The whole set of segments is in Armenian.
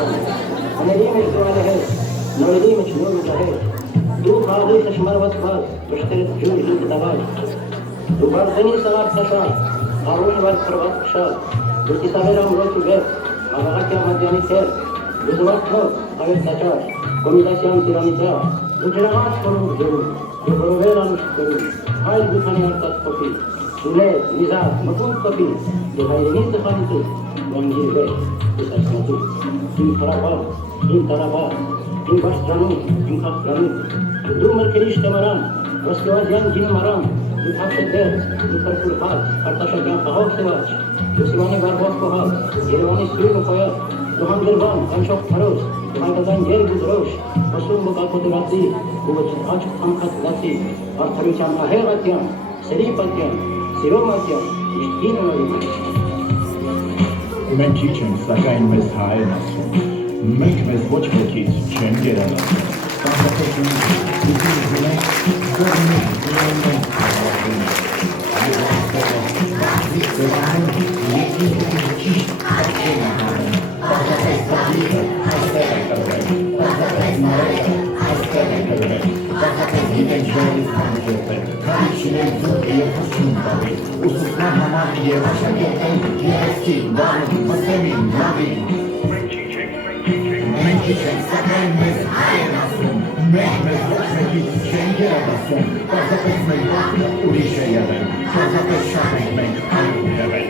Աների մեջ դու անհեր, նորերի մեջ նոր ու ջահեր, դու խաղի խշմարված բազ, վշտերդ ջուր հինք դավար, դու բարդենի սաղար խաշար, խարույն վար խրված խշար, դու կիսավեր ամրոց ու վեր, աղաղակի ամադյանի թեր, դու զվարդ թոր, ավեր տաճար, կոմիդասյան տիրանի դար, դու ջրաղաց խորում ջերում, դու խորովել անուշտ կրում, հայր գութանի արտած կոպի, դու լեզ, նիզավ, մկունդ կոպի, դու հայրենից դխանիցից, վանգիր վեր, դու սասնատուց, իմ խրաբար, իմ տարաբար, իմ բաշտրանում, իմ խաղտրանում, դու մրկերիշ տեմարան, ռոսկովազյան գինում արան, դու թավշե դերց, դու խրկուր հաց, արտաշակյան խաղող սվաչ, դու սիվանի վարվող կողած, երևանի սույն ու խոյատ, դու հանգրվան, անչող թարոս, դու հայկազան երգ ու դրոշ,ոսում բկալքոտորացի, դու վճ աչք անքած լացի, արդարության ահեղ ատյան, սերի պատյան, սիրո մատյան, իշտին ունորին։ Մենք քիչ ենք, սակայն մեզ հայերն ասում, մենք մեզ ոչ ոքից չեն գերանացում, կանխապետում դուքին զունենք, զորնիկ զունենք հարավատում, և աստեղը, բախվիկ դրան, եկին ճիշտ աչեն ահարեն, բախվեց բախիկը, այստեղ է կրվեն, բախվեց մարեկը, այստեղ է կրվեն, բախվեց գիտենք ժողից հանջերտեն, քանի չինենք ձուկ և հսում բավի, ուսուսման համար և աշակերտեն, երեսի, բանին, մսեմին, նավին, մենք քիչ ենք, սակայն մեզ հայերն ասում, մենք մեզ ոչ մեկից չեն գերադասում, պարզապես մեր վախը ուրիշ է եղել, պարզապես շատ ենք մենք անուն հեղել,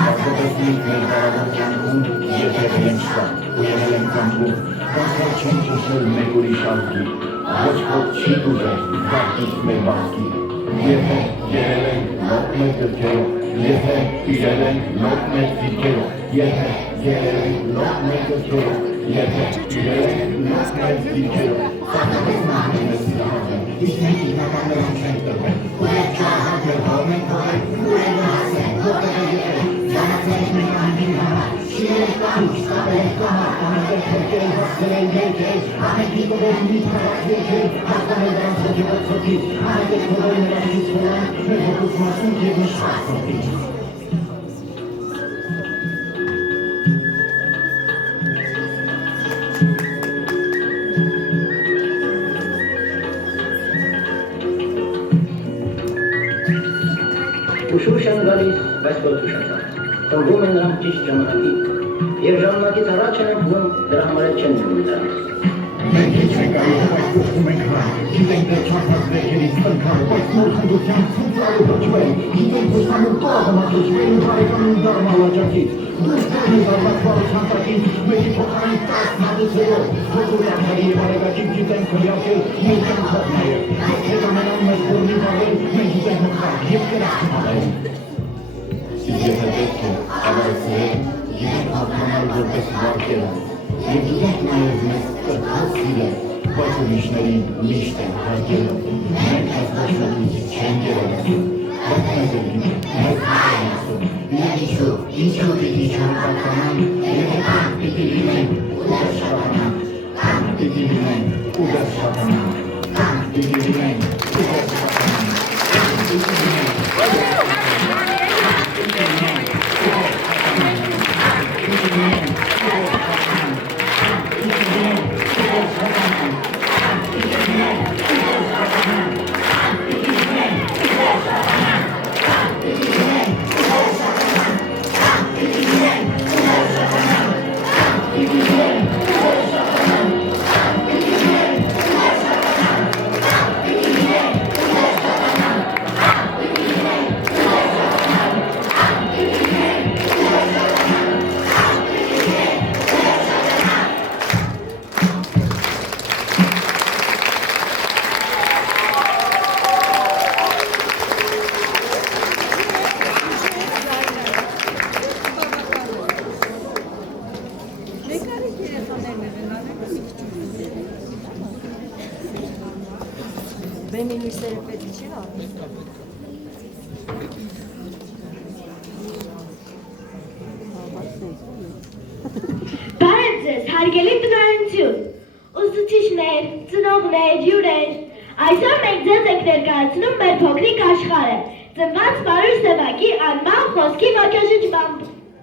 պարզապես մենք մեր բարավոր կյանքում եղել ենք շատ ու եղել ենք կամքում, կանցալ չեն ճշել մեր ուրիշ ազգի, ոչ ոք չի ուժել վախից մեր բախքի, եթե եղել ենք նոր մեր դրքերով, եթե իրել ենք նոր մեր դիրքերով, եթե եղել ենք նոր մեր դրքերով, եթե իրել ենք նոր մեր դիրքերով, սակապես նահմեն մեզ սիրահարվեն, իսկ մենք ինքնականներում չենք տրվել, ու եվ չահարվել, հով մենք հողել, ու եվ հասեն, որտեղ է եղել, ժամացել մենք անհին համար, շիրել կանուչ, ստապել կամար, անհետև հորկել, հասցրել երկել, ամեն դիտորել մի թարակ երկել, հասկանել դրանց հոգևոր ծոքից, անհետև հորել նրանցից հորան, մեր հոգուց մասունք և նշված ծոքից։ Ուշուշ են գալիս, բայց ոչ ուշացած, խմբում են նրանք ճիշտ ժամանակի, և ժամանակից առաջ են ընկնում, դրա համար էլ չեն զգում դրանից։ Մենք ինչ ենք կարող, բայց գոհվում ենք հան, գիտենք դեր չարված վերքերից տնքան, բայց նոր խնդության ցուցալու հոճվել, գիտենք ոստանու տողը մատուշվել ու բարեկամին դարմալ աջակից, դուս դեր ես արված բարության տակից, մեկի փոխարին 10 մատուցերով, հոգուր աղթարի և արեգակիք գիտենք քրյակել, մեր կյանքով նաև, հետ ամենան մեզ բորնի վաղել, մենք գիտենք մխակ և կրախում աղել։ Իսկ եթե պետք է ավարեցրել, գիտենք հարկանալ որպես վարկերան, և գիտենք նաև մեզ կրկոց սիրել, բայց ուրիշներին միշտ են հարգելով, մենք մեզ ոչ մեկից չեն գերադասում, բայց մեզ էլ գիտենք, մեզ հայերն ասում, և ինչու պիտի չհրպատկանանք, եթե կանք պիտի լինենք ու դեր շատանանք, կանք պիտի լինենք ու դեր շատանանք, կանք պիտի լինենք ու դեր շատանանք, կանք պիտի լինենք ու դեր Բարև ձեզ, հարգելի տնօրենություն, ուսուցիչներ, ծնողներ, հյուրեր, այսօր մենք ձեզ ենք ներկայացնում մեր փոքրիկ աշխարհը, ծնված Մարուս Սևակի անմահ խոսքի ոգեշնչման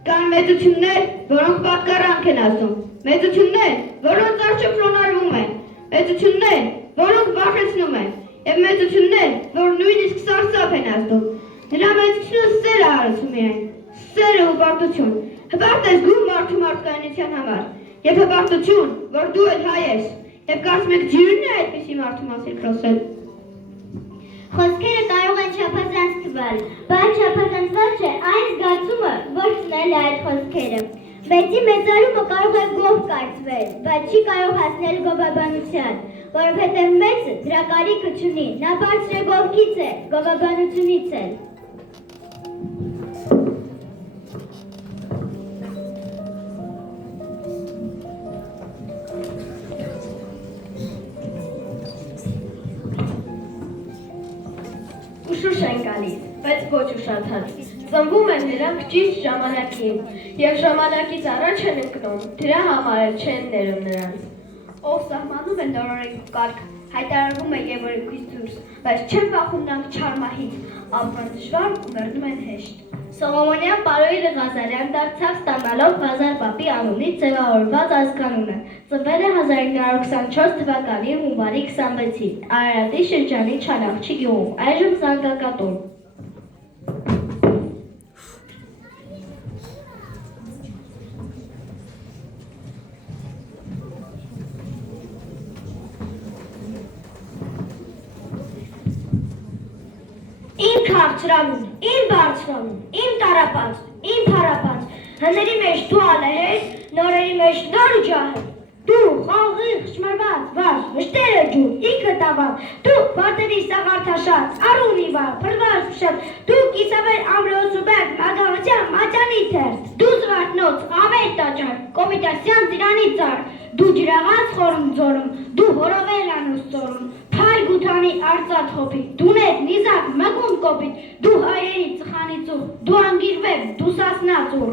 Կան մեծություններ, որոնք պատկառանք են ասում, մեծություններ, որոնց առջև ֆրոնարվում են, մեծություններ, որոնք վախեցնում են, և մեծություններ, որ նույնիսկ սարսափ են ազդում։ Նրա մեծությունը սեր է հարուցում միայն, սեր ու հպարտություն, հպարտ ես գում մարդու մարդկայնության համար, և հպարտություն, որ դու էլ հայ ես, և կարծում եք ջիրն է այդպիսի մարդու մասին խոսել։ Խոսքերը կարող են չափազանց թվալ, բայց չափազանցված չէ այն զգացումը, որ ցնել է այդ խոսքերը։ Մեծի մեծարումը կարող է գով կարծվել, բայց չի կարող հասնել գովաբանության, որովհետև մեծը դրա կարիքը չունի, նա բարձր է գովքից է, գովաբանությունից էլ։ Ուշուշ են գալիս, բայց ոչ ուշացած, ծնվում են նրանք ճիշտ ժամանակին, և ժամանակից առաջ են ընկնում, դրա համար էլ չեն ներում նրանց։ Ով սահմանում է նորորեք ու կարգ, հայտարարվում է և օրենքից դուրս, բայց չեն վախում նրանք չար մահից, ապրում են դժվար ու մեռնում են հեշտ։ Սողոմոնյան պարոյը Ղազարյան դարձավ ստանալով Ղազար պապի անունից ձևավորված ազգանունը։ Ծնվել է 1924 թվականի հունվարի 26-ին Արարատի շրջանի Չանախչի գյուղում, այժմ Զանգակատուն։ Իմ քաղցրանուն, իմ բարձրանուն, իմ տարապած, իմ փարապած, հների մեջ դու ալեհես, նորերի մեջ նոր ջահել, դու խաղիղ, շմրված, վար, վշտերը ջուր, իքը տավալ, դու վարտերի սաղարթաշած, արունի վար, փրվար փշատ, դու կիսավեր ամրոց ու բերդ, մագաղջան, մաճանի թերտ, դու զվարտնոց, ավեր տաճար, կոմիտասյան ծիրանի ծար, դու ջրաղած խորում ձորում, դու հորովել անուս ծորում, Փայ գութանի արծաթ հոպի, դու նետ նիզակ մգուն կոպիտ, դու հայերի ծխանի ծուր, դու անգիրվև, դու սասնա ծուր։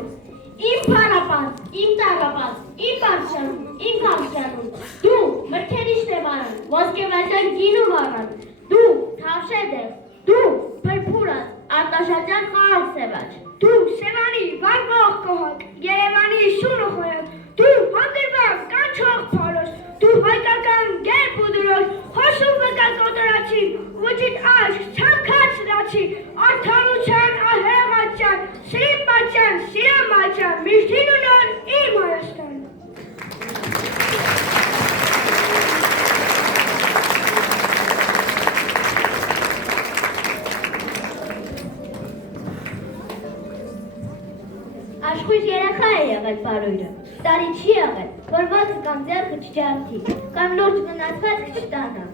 Իմ փարապած, իմ տարապած, իմ բարձրանում, իմ քաղցրանում, դու մրգերի շտևարան, ոսկեվացան գինու մարան, դու թավշեդև, դու փրփուրած, արտաշատյան խաղաղ սևաչ, դու Սևանի վարկող կողակ, Երևանի շուն ու խոյակ, դու հանդրվակ կանչող փարոս, դու հայկական գերբ ու դրոշ, հոսում վկած օտորացի, ուջիտ աշկ, չամքած լացի, արդարության ահեղացյան, սիրիմացյան, սիրամացյան, միշտին ունան իմ Հայաստան։ Աշխույժ երեխա է եղել պարույրը, տարի չի եղել, որ ոտքը կամ ձեռքը չջարդի, կամ լուրջ մնացված չտանա։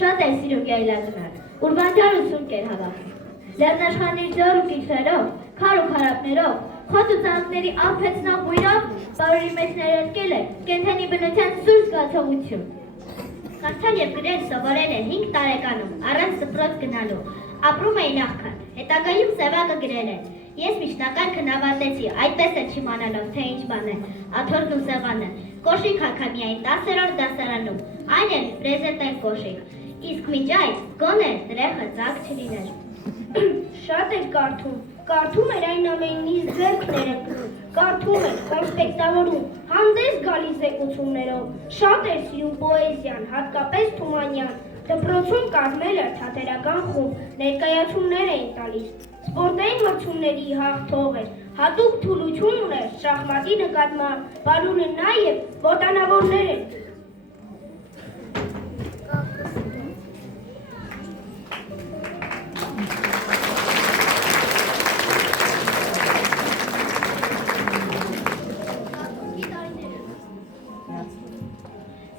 Շատ էր սիրում գայլագնալ, ուրվանջար ու սունկ էր հավախում։ Լեռնաշխանի ձոր ու կիքրերով, քար ու քարապներով, խոտ ու ծանքների անփեցնող բույրով պարույրի մեջ ներարկել է կենդանի բնության սուր զգացողություն։ Կարդալ և գրել սովորել է 5 տարեկանում, առանց դպրոց գնալու, ապրում էի նախքան, հետագայում սևակը գրել է։ Ես միջնակարգն ավարտեցի, այդպես էլ չիմանալով, թե ինչ բան է, աթոռն ու սեղանը, կոշիկ հագամյային 10-րդ դասարանում, այն էլ պրեզենտային կոշիկ, իսկ մինչ այդ գոնե տրեխը ծակ չլիներ։ Շատ էր կարդում էր այն ամենից ձեռքները կրում, կարդում էր, կոնսպեկտավորում, հանդես գալիս զեկուցումներով, շատ էր սիրում պոեզիան, հատկապես Թումանյան, դպրոցում կազմել էր թատերական խումբ, ներկայացումներ էին տալիս, սպորտային մրցումների հաղթող էր, հատուկ թուլություն ուներ շախմատի նկատմամբ, պարուրը նաև ոտանավորներ էր։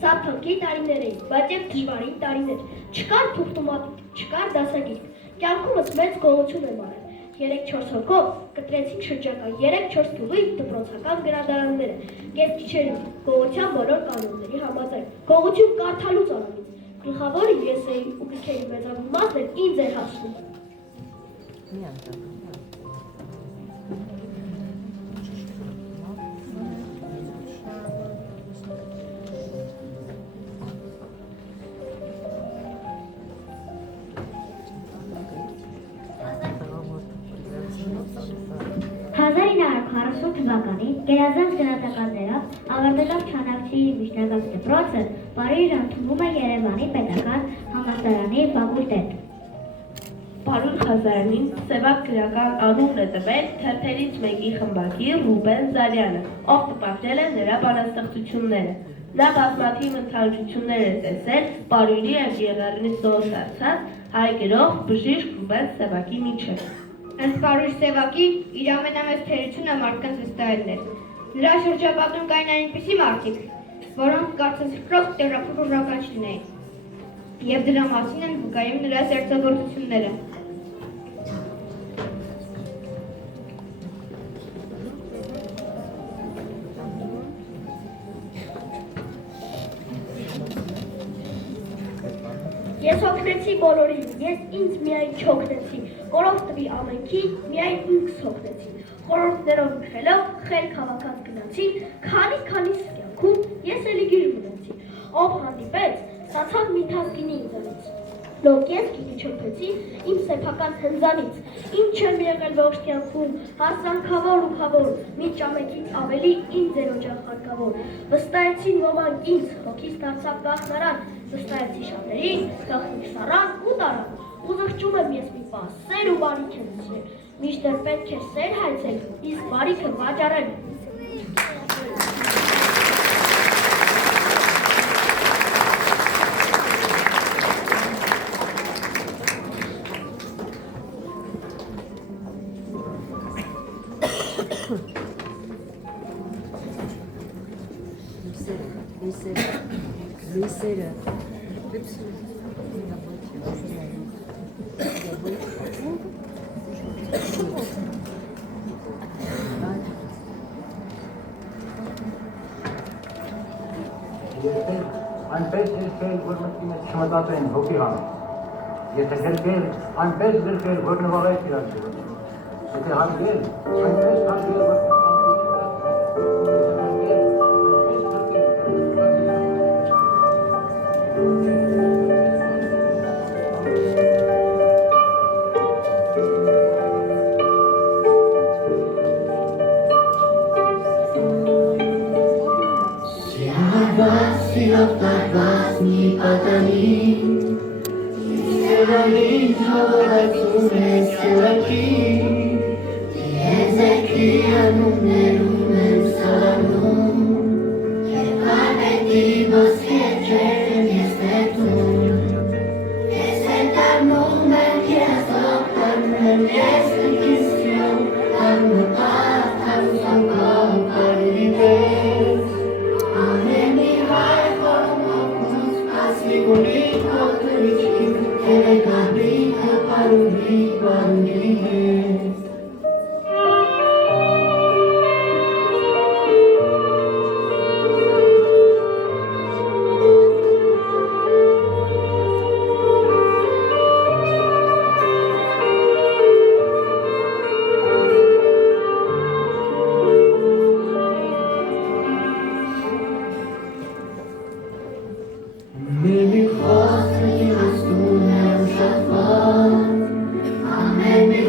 Սա փոքրի տարիներ էին, բայց և դժվարին տարիներ, չկար թուղթումատիկ, չկար դասագիր, կյանքումս մեծ գողություն եմ արել, 3-4 հոգով կտրեցինք շրջակա 3-4 գյուղի դպրոցական գրադարանները, կեսգիչերին, գողության բոլոր կանոնների համաձայն, գողություն կարդալուց արամից, գլխավորը ես էի ու գրքերի մեծագույն մասն էլ ինձ էր հասնում։ թվականին գերազանց գնահատականներով ավարտելով Չանաքչի միջնակարգ դպրոցը, Պարույրը ընդունվում է Երևանի պետական համալսարանի ֆակուլտետ։ Պարույր Ղազարյանին սևակ գրական անուն է տվել թերթերից մեկի խմբագիր Ռուբեն Զարյանը, ով տպագրել է նրա բանաստեղծությունները։ Նա բազմաթիվ ընդհանրություններ է տեսել Պարույրի և Եղեռնի սոցիալացած հայ գրող բժիշկ Ռուբեն Սևակի միջև։ Ըստ Պարույր Սևակի իր ամենամեծ թերությունը մարդկանց վստահելն էր։ Նրա շրջապատում կային այնպիսի մարդիկ, որոնք կարծես ֆրող տեղափոխական չլինեին։ Եվ դրա մասին են վկայում նրա ստեղծագործությունները։ Ես օգնեցի բոլորին, ես ինձ միայն չօգնեցի, որով տվի ամենքին միայն ինքս օգնեցի։ Խորհուրդներով իշխելով խելք հավաքած գնացին, քանի կյանքում ես էլի գիր մնացի։ Ով հանդիպեց, ստացավ մի թազգինի ինձանից։ Լոկ ես գինի չորփեցի իմ սեփական հնձանից, ինչ եմ եղել ողջ կյանքում, հասանքավոր ու քավոր, մինչ ամենքից ավելի ինձ էր օջախ հարկավոր։ Վստահեցին ոմանք ինձ, հոգիս դարձավ վախնարան, վստահեցի շատերին, գաղտնիք սառան ու տարան։ Ու զղջում եմ ես մի պահ, սեր ու բարիք եմ զրել, միշտեր պետք է սեր հայցել, իսկ բարիքը վաճառել։ Այնպես գրկել, որ մտքի մեջ չմտածեն հոգի համար։ Եթե գրկել, այնպես գրկել, որ նվաղեք իրար ջրը։ Եթե հարգել, այնպես հարգել, որ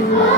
Amen.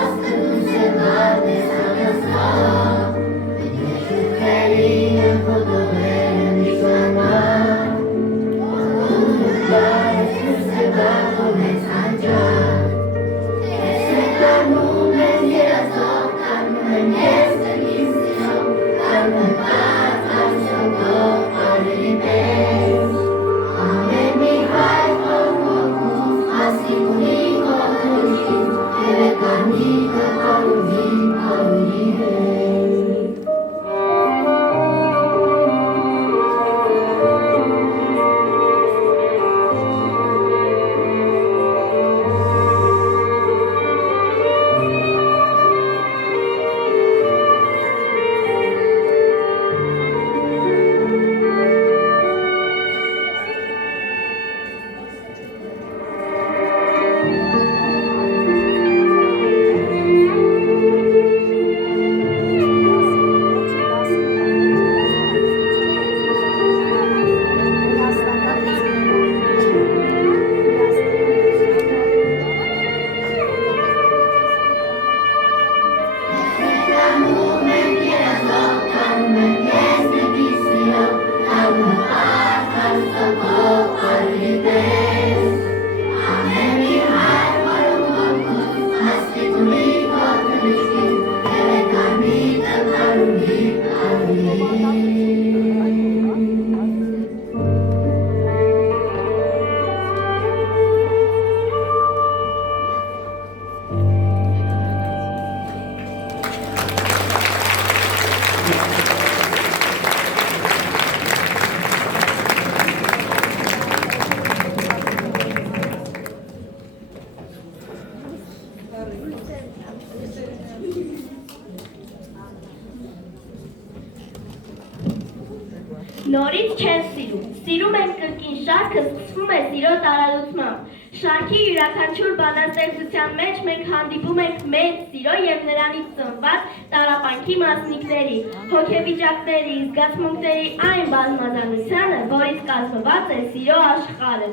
Նորից չեն սիրում։ Սիրում են կրկին շարքը սկսվում է սիրո տարալուծմամբ։ Շարքի յուրաքանչյուր բանաստեղծության մեջ մենք հանդիպում ենք մեծ սիրո և նրանից ծնված տառապանքի մասնիկների, հոգեվիճակների, զգացմունքների այն բազմազանությանը, որից կազմված է սիրո աշխարհը։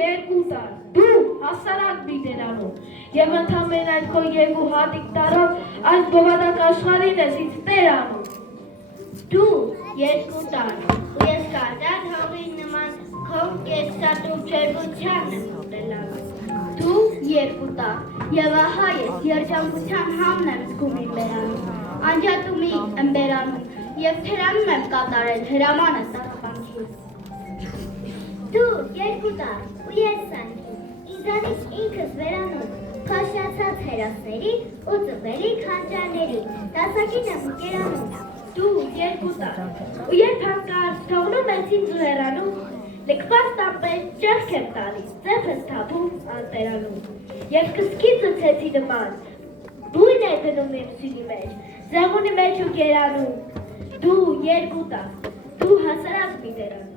Երկու տար, դու հասարակ բիտերանում, և ընդամեն այդ քո երկու հատիկ տարով այս բովադակ աշխարհին ես ինձ տեր անում։ Դու երկու տար, ու ես կարդար հողի նման քո կեսատուր ջերմությանն եմ հոտելանում։ Դու երկու տար, և ահա ես երջանկության համն եմ զգում իմ բերանում, անջատումի եմ բերանում, և թերանում եմ կատարել հրամանը տառապանքից։ Դու երկու տար, ու ես սանքի, ինձանից ինքս վերանում, քաշացած հերասների ու ծվերի քանջարների, դասակին եմ կերանում։ Դու երկու տար, ու երբ հանկարծ թողնում ես ինձ ու հեռանում, լքված տապեր ճեղք եմ տալիս, ծեփս թափում անտերանում, և կսկիծս հեցի նման, բույն է գնում իմ սյունի մեջ, զեղունի մեջ ու գերանում, դու երկու տար, դու հասարակ բիտերանում։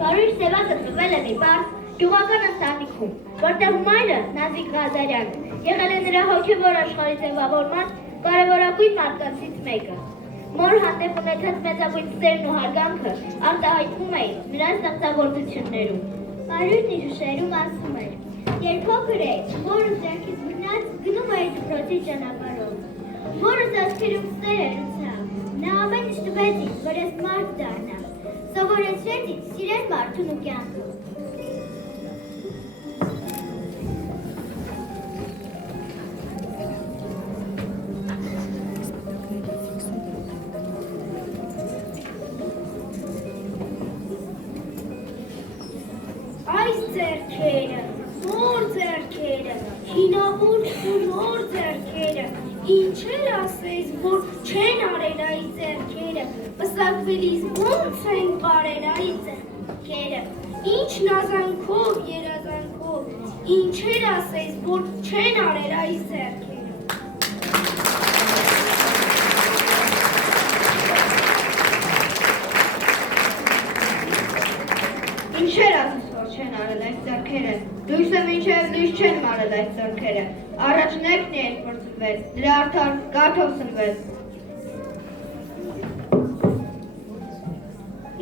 Բարույր Սևակը ծնվել է մի պարզ գյուղական ընտանիքում, որտեղ մայրը Նազիկ Ղազարյանն եղել է նրա հոգևոր աշխարհի ձևավորման կարևորագույն մարդկանցից մեկը։ Մոր հանդեպ ունեցած մեծագույն սերն ու հարգանքը արտահայտվում էին նրա ստեղծագործություններում։ Բարույրն իր հուշերում ասում էր. երբ փոքր էի, մորս ձեռքից մնաց գնում էի դպրոցի ճանապարհով։ Մորս աչքերում սեր էր ուզում, նա ամեն ինչ տվեց ինձ, որ ես մարդ դառնամ, սովորեցրեց ինձ սիրել մարդուն ու կյանքը։ Այս ձեռքերը, նոր ձեռքերը, հինավուրց ու նոր ձեռքերը, ինչեր ասես, որ չեն արել այ ձեռքերը, պսակվելիս ոնց են բարել այ ձեռքերը, ինչ նազանքով, երազանքով, ինչեր ասես, որ չեն արել այ ձեռքերը։ Ինչեր ասես, որ չեն արել այս ձեռքերը, լույսը մինչև լույս չեն մարել այս ձեռքերը, առաջ նեկն է երկրծվել, դրա արդար կաթով սնվել։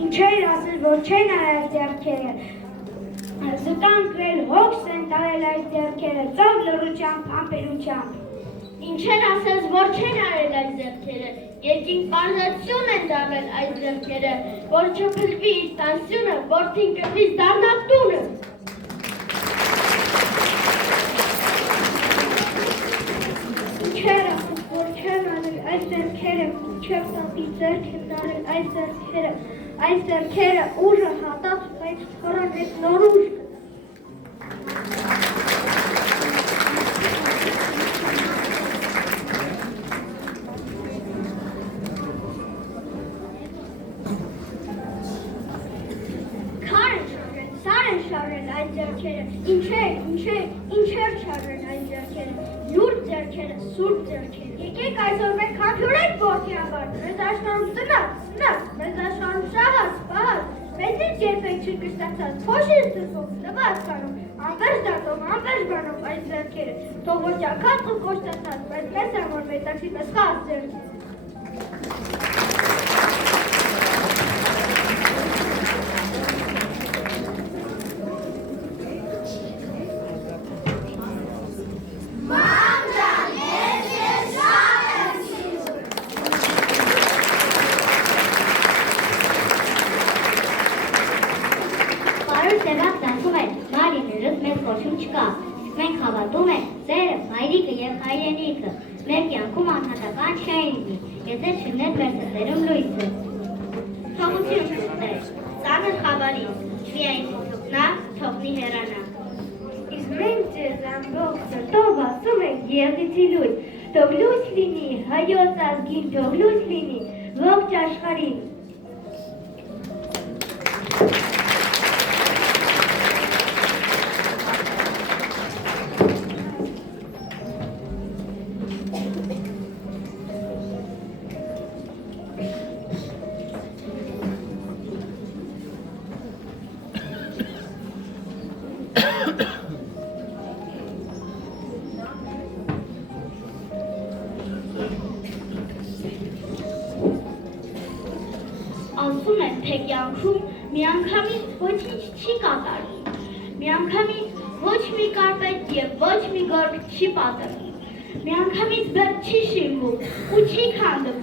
Ինչ ինչեր ասել, որ չեն արել ձեռքերը, զտանքվել հոգս են տարել այս ձեռքերը, ծով լռությամբ, ամպերությամբ։ Ինչեր ասես, որ չեն արել այս ձեռքերը, երկինք պարզացություն են դարել այս ձեռքերը, որ չփլվի իր տանսյունը, որդին կրվից դառնակ տունը։ Ինչեր ասես, որ չեն արել այս ձեռքերը, ինչև տապի ձեռք են դարել այս ձեռքերը ուժը հատած, բայց խորան հետ նոր ուժ։ Այս ձեռքերը, ինչեր չարեն այս ձեռքերը, լուրջ ձեռքերը, սուրբ ձեռքերը։ Եկեք այսօր մենք քամփյուրենք որդի համար, մեզ աշխարհում սնած, մեզ աշխարհում շահած, պահած, մեզ ինչ երբեք չկշտացած, փոշիր ծրկով, լվաց կանում, անվերջ դատով, անվերջ բանով այս ձեռքերը, թող ոչ ակած ու կոշտացած, բայց մեզ համար մետաքսի մեզ խած ձեռքերը։ Մենք հավատում ենք ծերը, մայրիկը և հայրենիքը, մեր կյանքում անհատական չէին լինի, եթե չլներ մեր սրտերում լույսը։ Թողություն սրտեր, ծանր խավարից, միայն թողնա, թողնի հեռանա։ Իսկ մենք ձեզ ամբողջ սրտով ասում ենք Եղիցի լույս, թող լույս լինի հայոց ազգին, թող լույս լինի ողջ աշխարհին։ Ասում են, թե կյանքում միանգամից ոչինչ չի կատարվում, միանգամից ոչ մի կարպետ և ոչ մի գորգ չի պատրվում, միանգամից բերք չի շիրվում ու չի քանդվում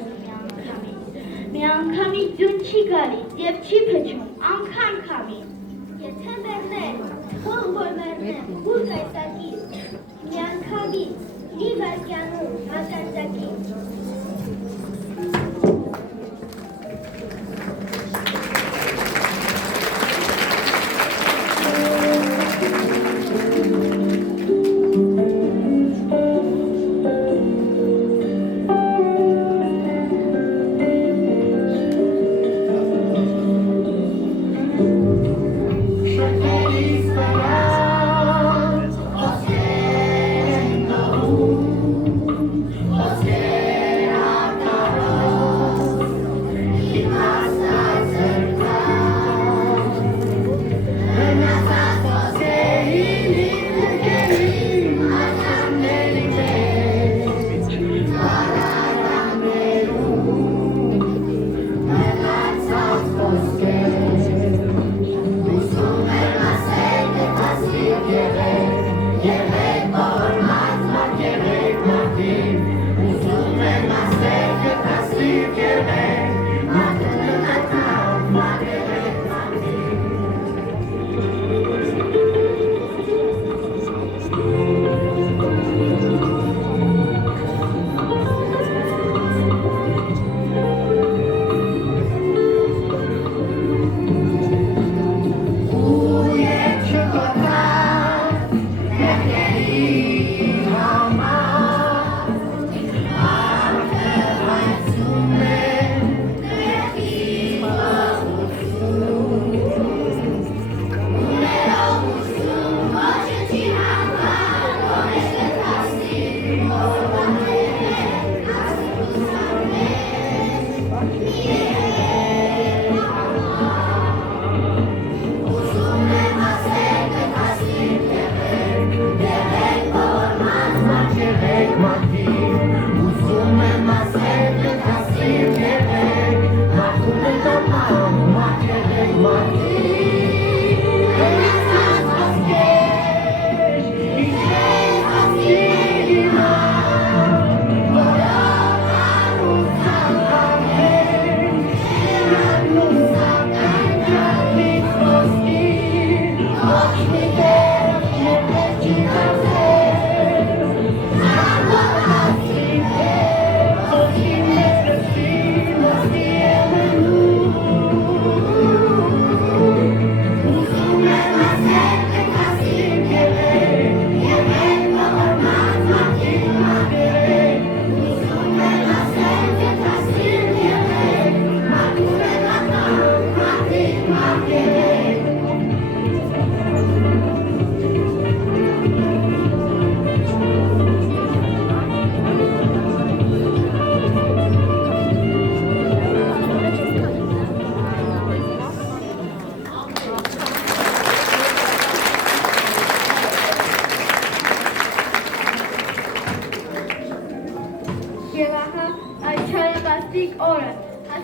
միանգամից ձուն չի գալիս և չի փչում անգամ քամին։ Եթե մեռնեմ, թող որ մեռնեմ, ուր կայսակից, միանգամից, մի վայրկյանում ականջակից։ Oscar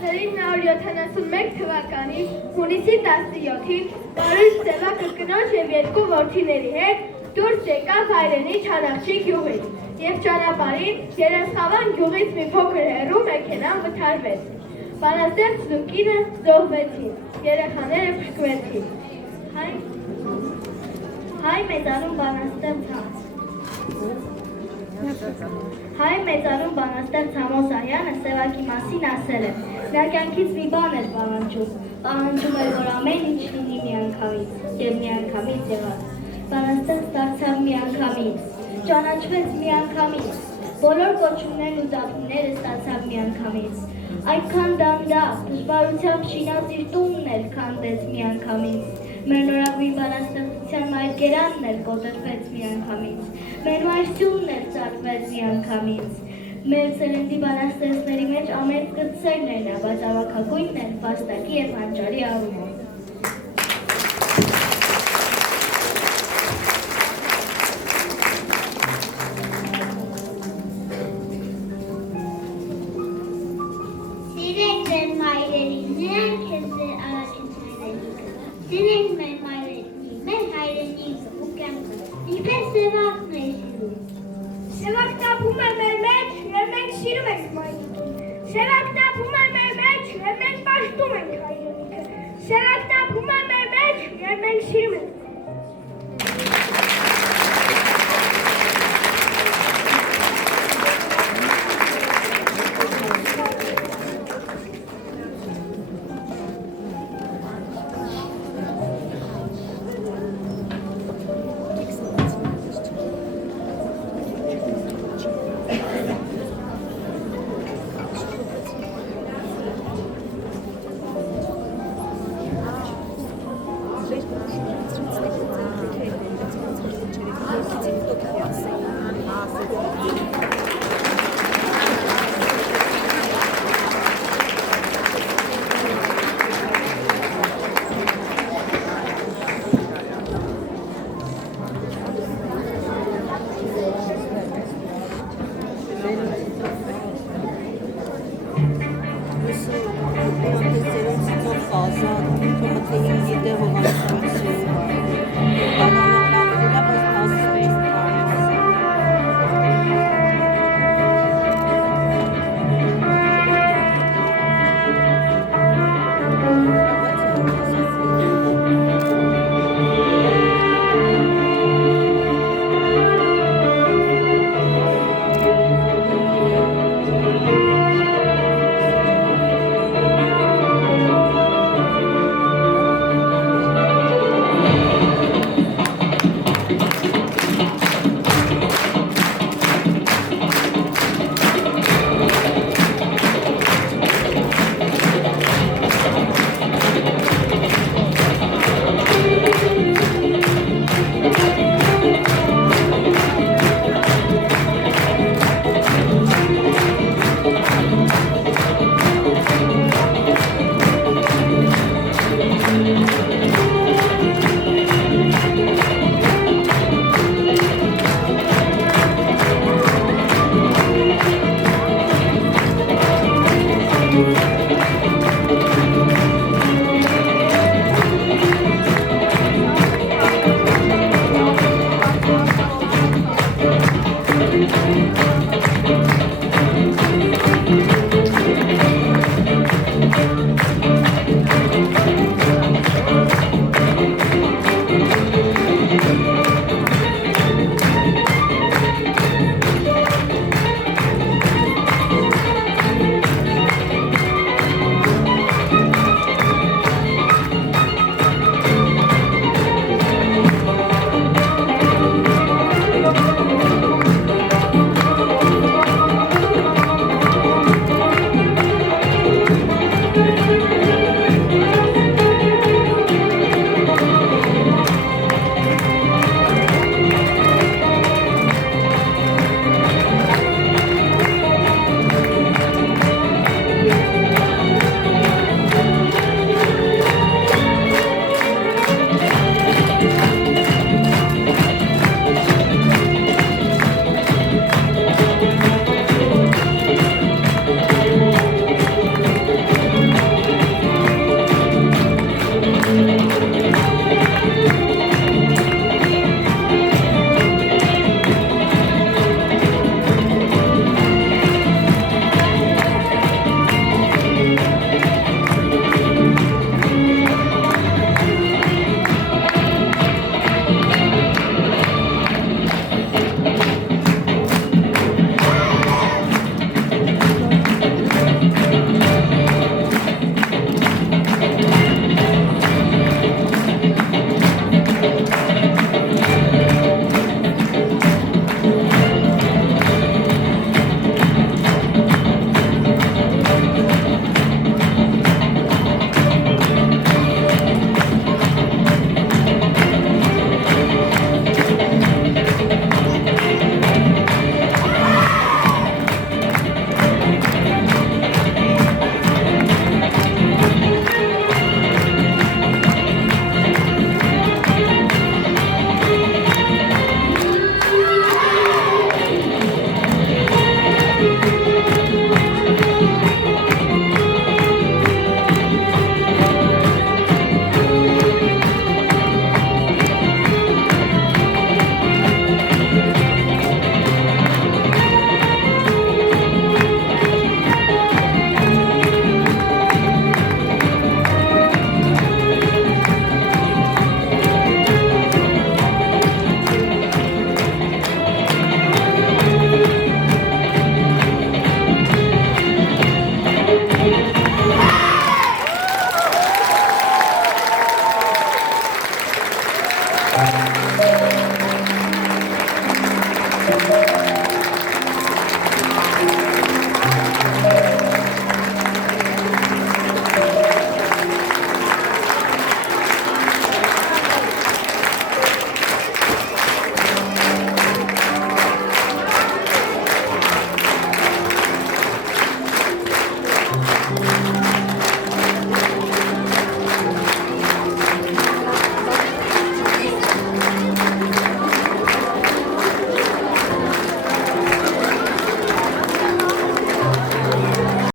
1971 թվականի հունիսի 17-ին Պարուհի Սևակը կնոջ և երկու որդիների հետ դուրս եկավ հայրենի Չանախչի գյուղից և ճանապարհին Երեսխավան գյուղից մի փոքր հեռու մեքենան վթարվեց։ Բանաստեղծն ու կինը զոհվեցին, երեխաները փրկվեցին։ Հայ մեծանուն բանաստեղծ Համոս Արյանը Սևակի մասին ասել է. Նա կյանքից մի բան էր պահանջում էր, որ ամեն ինչ լինի միանգամից և միանգամից եղավ։ Բանաստեղծ դարձավ միանգամից, ճանաչվեց միանգամից, բոլոր կոչումներն ու ծագումները ստացավ միանգամից։ Այդքան դանդաղ, դժվարությամբ շինած իր տունն էլ քանդեց միանգամից։ Մեր նորագույն բանաստեղծության մայրգերանն էլ կոտրվեց միանգամից, մեր մայրսյունն էլ ծագվեց միանգամից։ Մեր սերնդի բանաստեղծների մեջ ամեն կտսերն են, բայց ավագագույնն են վաստակի և հանճարի առումով։ Սիրեք ձեր մայրերին, նրանք են ձեր առաջին հայրենիքը։ Սիրենք մեր մայրերին, մեր հայրենիքը ու կյանքը, ինչպես Սևակն է սիրում։ Սևակն ապրում է մեր մեջ, և մենք սիրում ենք մայրիկին։ Սևակն ապրում է մեր մեջ, և մենք պաշտում ենք հայրենիքը։ Սևակն ապրում է մեր մեջ, և մենք սիրում ենք։ Ազատ,